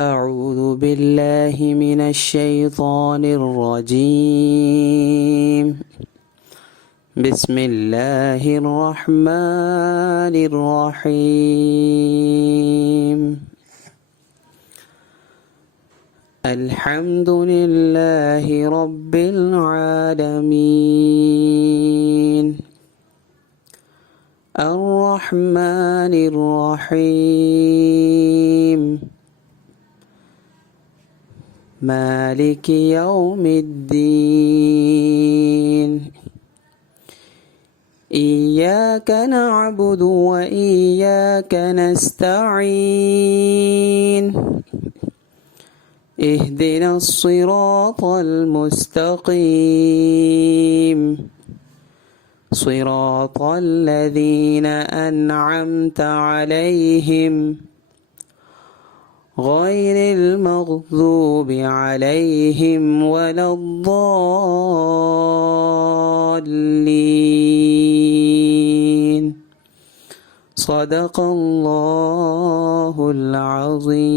أعوذ بالله من الشيطان الرجيم. بسم الله الرحمن الرحيم. الحمد لله رب العالمين. الرحمن الرحيم. مالك يوم الدين. إياك نعبد وإياك نستعين. اهدنا الصراط المستقيم، صراط الذين أنعمت عليهم غير المغضوب عليهم ولا الضالين. صدق الله العظيم.